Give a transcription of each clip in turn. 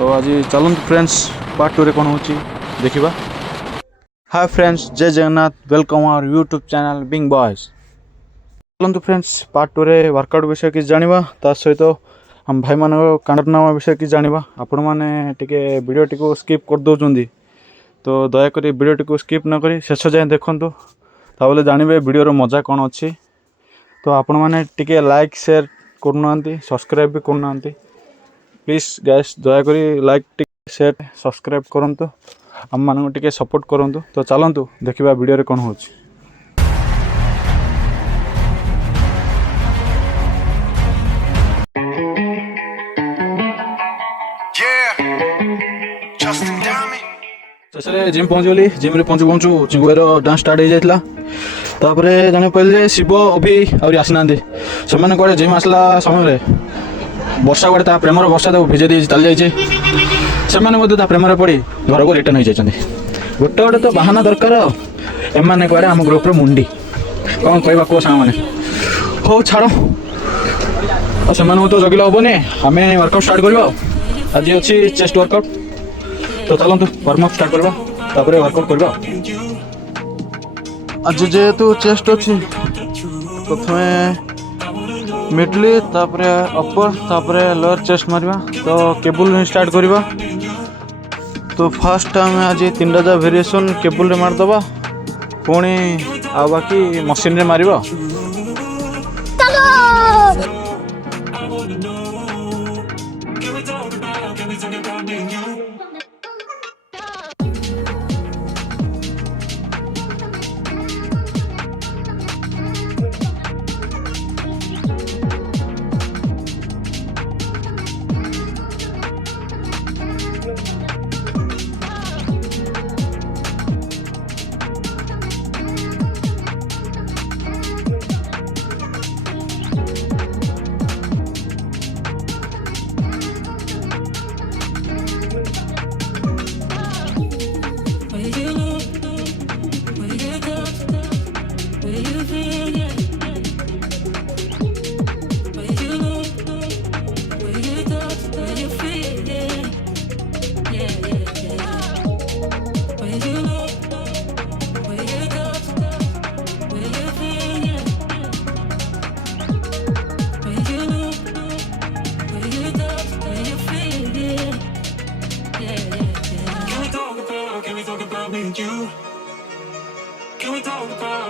तो आज चलते फ्रेंड्स पार्ट 2 रे कौन होची देखिबा। Hi friends, Jai Jagannath, welcome our YouTube channel Bing Boys. चलते फ्रेंड्स पार्ट 2 रे वर्कआउट विषय कि जानिबा, ता सहित हम भाई मान कारनामा विषय कि जानिबा। आपण माने टिके वीडियो टिको स्किप कर दोचंदी, तो दयाकोरी वीडियो टिको स्किप न करी शेष जाए देखंतु, ताबले जानिबे वीडियो रो मजा कौन अच्छी। तो आपण माने टिके लाइक शेयर करनांती, सब्सक्राइब भी करनांती। प्लीज गाइस दयाकोरी लाइक टिके शेयर सब्सक्राइब करंतु, हम मानू टिके सपोर्ट करंतु। तो चलंतु देखिबा वीडियो रे कौन होची। शेषे जिम पहुँचगली। जिम रे पहुँचु पहुँचु चिंगुएर डांस स्टार्ट हो जाता। तापरे जाने पहले शिव अभी आउरी आसीना से कड़े जिम आसला समय वर्षा गोटे ता प्रेमर वर्षा ताको भिजे दी चली जाइए। से प्रेमर पड़ी घर को रिटर्न हो जाते। गोटे गोटे तो बाहाना दरकार। एम कड़े आम ग्रुप मुंडी कौन कह कौ सा मैंने हो छाड़ से तो जगिल हेनी। आम वर्कआउट स्टार्ट करवा। आज अच्छी चेस्ट वर्कआउट। तो चलते वार्म अप स्टार्ट करवा, तापर वर्कआउट करवा। आज जेहेतु चेस्ट अच्छी प्रथम मिडली तापर अपर तापर लोअर चेस्ट मारिबा। तो केबल स्टार्ट करवा। तो फास्ट आम आज 3टा वेरिएशन केबल रे मारदबा, पुणी आ बाकी मशीन रे मारिबा।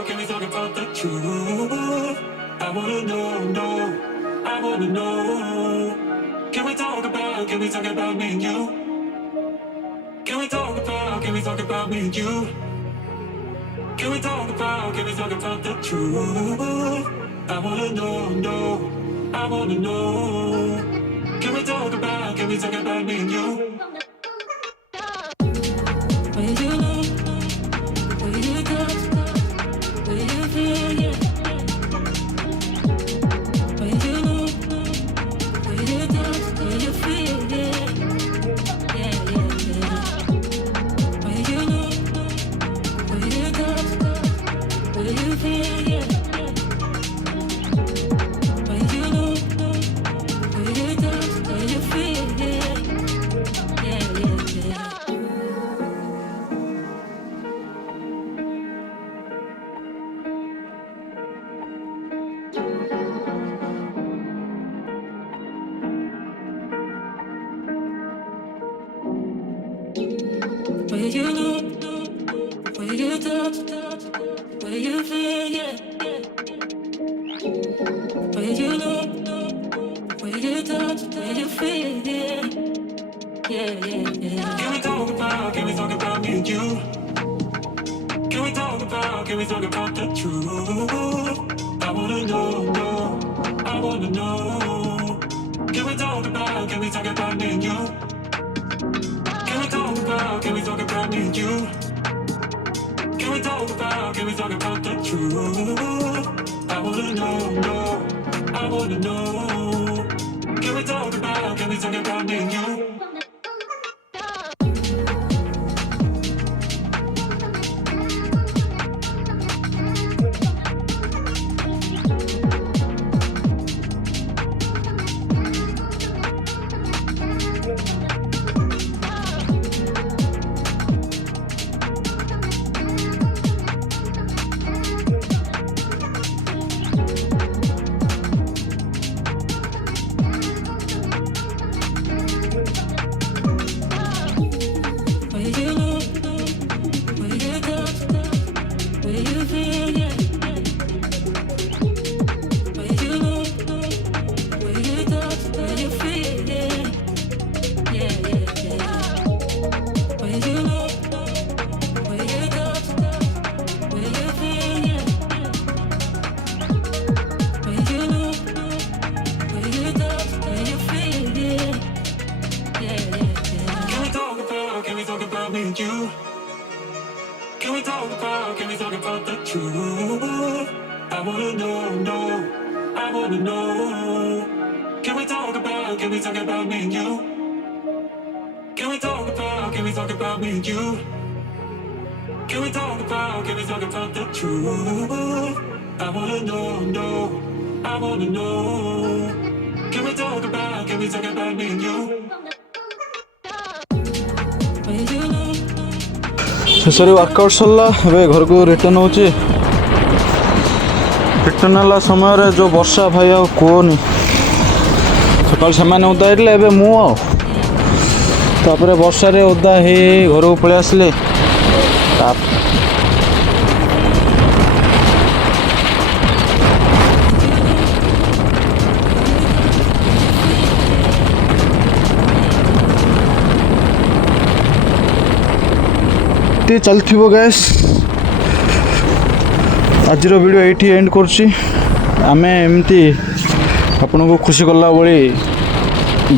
Can we talk about the truth? I wanna know, I wanna know. Can we talk about me and you? Can we talk about me and you? Can we talk about the truth? I wanna know, I wanna know. Can we talk about me and you? Where you look, where you touch, where you feel, yeah. Where you look, where you touch, where you feel, yeah. Yeah. Can we talk about me and you? Can we talk about the truth? I wanna know, I wanna know. Can we talk about me and you? Can we talk about me and you? Can we talk about the truth? I wanna know, I wanna know. Can we talk about me and you? about me and you? Can we talk about the truth? I wanna know, I wanna know. Can we talk about me and you? Can we talk about me and you? Can we talk about the truth? I wanna know, I wanna know. Can we talk about me and you? ଶେଷରେ workout ସରିଲା। ଏବେ ଘରକୁ return ହେଉଛି। Return ହେଲା ସମୟରେ ଯେଉଁ ବର୍ଷା ଭାଇ ଆଉ କୁହନି। ସକାଳୁ ସେମାନେ ଓଦା ହେଇଥିଲେ, ଏବେ ମୁଁ ଆଉ ତାପରେ ବର୍ଷାରେ ଓଦା ହେଇ ଘରକୁ ପଳେଇ ଆସିଲି। ଚାଲିଥିବ ଗ୍ୟାସ୍। ଆଜିର ଭିଡ଼ିଓ ଏଇଠି ଏଣ୍ଡ କରୁଛି। ଆମେ ଏମିତି ଆପଣଙ୍କୁ ଖୁସି କଲା ଭଳି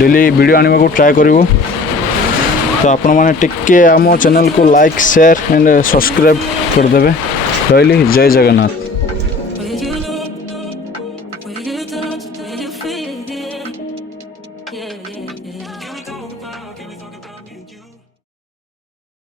ଡେଲି ଭିଡ଼ିଓ ଆଣିବାକୁ ଟ୍ରାଏ କରିବୁ। ତ ଆପଣମାନେ ଟିକେ ଆମ ଚ୍ୟାନେଲକୁ ଲାଇକ୍ ସେୟାର ଆଣ୍ଡ ସବସ୍କ୍ରାଇବ୍ କରିଦେବେ। ରହିଲି, ଜୟ Jagannath. Can we talk about